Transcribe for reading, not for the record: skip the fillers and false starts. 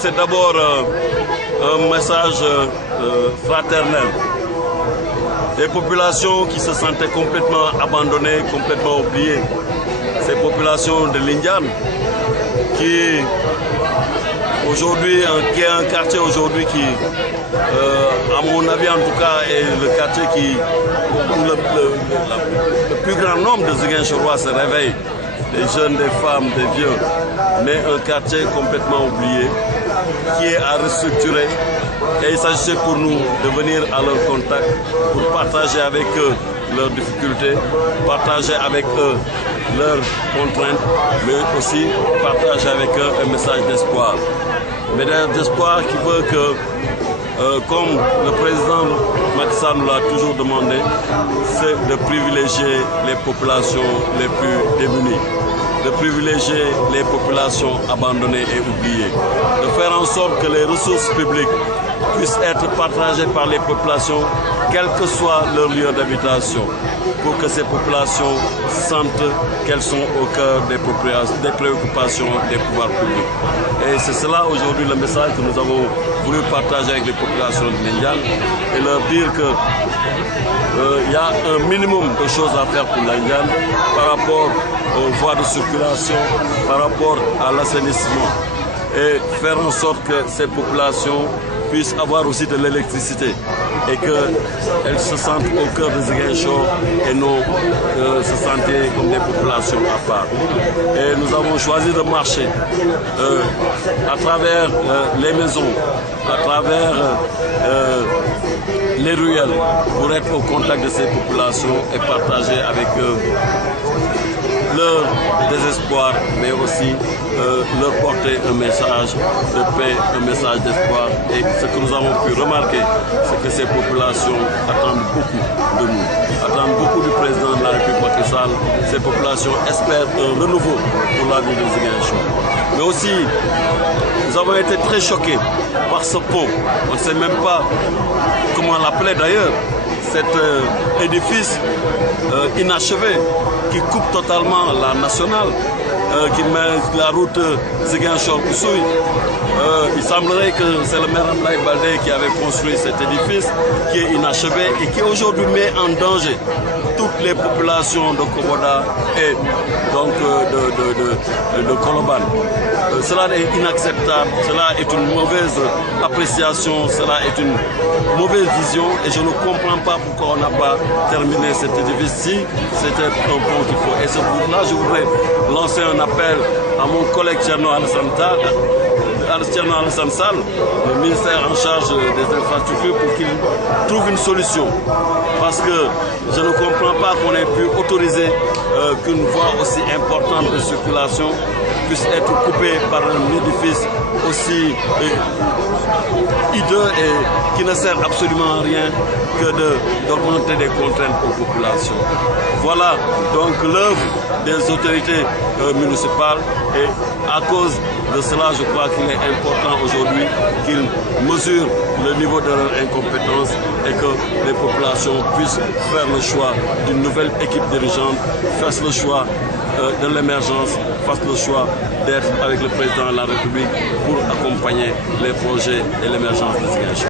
c'est d'abord un message fraternel. Des populations qui se sentaient complètement abandonnées, complètement oubliées. Ces populations de l'Indiane qui est un quartier aujourd'hui qui, à mon avis en tout cas, est le quartier où le plus grand nombre de Ziguinchorois se réveillent, des jeunes, des femmes, des vieux, mais un quartier complètement oublié, qui est à restructurer. Et il s'agissait pour nous de venir à leur contact pour partager avec eux leurs difficultés, partager avec eux leurs contraintes, mais aussi partager avec eux un message d'espoir. Mais d'espoir qui veut que, comme le président Macky Sall nous l'a toujours demandé, c'est de privilégier les populations les plus démunies, de privilégier les populations abandonnées et oubliées, de faire en sorte que les ressources publiques puissent être partagées par les populations, quel que soit leur lieu d'habitation, pour que ces populations sentent qu'elles sont au cœur des préoccupations des pouvoirs publics. Et c'est cela aujourd'hui le message que nous avons voulu partager avec les populations de l'Indiane et leur dire qu'il y a un minimum de choses à faire pour l'Indiane par rapport aux voies de circulation, par rapport à l'assainissement et faire en sorte que ces populations puissent avoir aussi de l'électricité et qu'elles se sentent au cœur de Ziguinchor et non se sentir comme des populations à part. Et nous avons choisi de marcher à travers les maisons, à travers les ruelles pour être au contact de ces populations et partager avec eux leur désespoir, mais aussi leur porter un message de paix, un message d'espoir. Et ce que nous avons pu remarquer, c'est que ces populations attendent beaucoup de nous, attendent beaucoup du président de la République Macky Sall. Ces populations espèrent un renouveau pour la ville de Ziguinchor. Mais aussi, nous avons été très choqués par ce pont. On ne sait même pas comment l'appeler d'ailleurs. Cet édifice inachevé qui coupe totalement la nationale, qui met la route Ziguinchor-Oussouye. Il semblerait que c'est le maire Abdoulaye Baldé qui avait construit cet édifice qui est inachevé et qui aujourd'hui met en danger toutes les populations de Koboda et donc de Koloban. Cela est inacceptable, cela est une mauvaise appréciation, cela est une mauvaise vision et je ne comprends pas pourquoi on n'a pas terminé cet édifice-ci. C'était un pont qu'il faut. Et c'est pour là je voudrais lancer un appel à mon collègue Thierno Alassane Sall, le ministère en charge des infrastructures, pour qu'il trouve une solution. Parce que je ne comprends pas qu'on ait pu autoriser qu'une voie aussi importante de circulation puisse être coupée par un édifice aussi hideux et qui ne sert absolument à rien que d'augmenter des contraintes aux populations. Voilà donc l'œuvre des autorités municipales et à cause de cela, je crois qu'il est important aujourd'hui qu'ils mesurent le niveau de leur incompétence et que les populations puissent faire le choix d'une nouvelle équipe dirigeante, fassent le choix de l'émergence, fassent le choix d'être avec le président de la République pour accompagner les projets et l'émergence de Ziguinchor.